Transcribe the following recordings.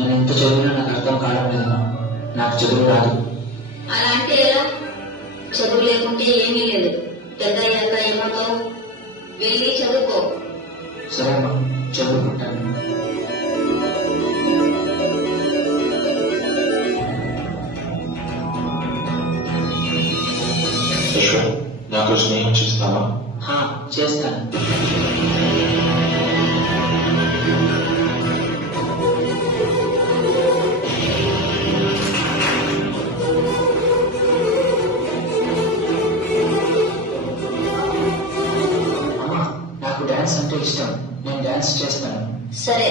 నేను ఎంత చదివినా నాకు అర్థం కావడం లేదు. నాకు చదువు రాదు. అలా అంటే ఎలా? చదువు లేకుంటే ఏమీ లేదు. పెద్ద అయ్యాక ఏమవుతావు? వెళ్ళి చదువుకో. సరే అమ్మా, చదువుకుంటాను. యశ్వంత్, నాకు స్నేహం చేస్తావా? చేస్తాను. అమ్మా, నాకు డాన్స్ అంటే ఇష్టం. నేను డాన్స్ చేస్తాను. సరే.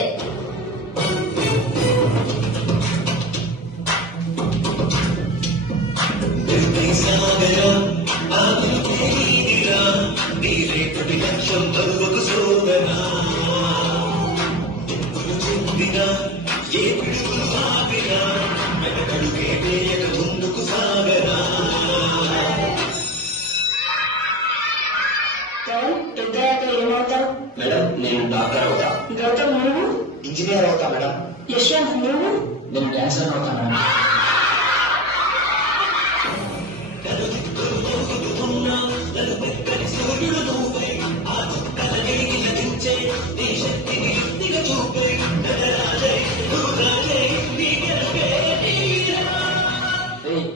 పెద్దయ్యాక ఏమవుతావు? మేడం, నేను డాక్టర్ అవుతా. గౌతమ్ నువ్వు? ఇంజనీర్ అవుతా మేడం. యశ్వంత్ నువ్వు? నేను డాన్సర్ అవుతా మేడం.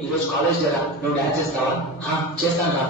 ఈరోజు కాలేజ్ కదా, నువ్వు డాన్స్ చేస్తావా? చేస్తాను రా.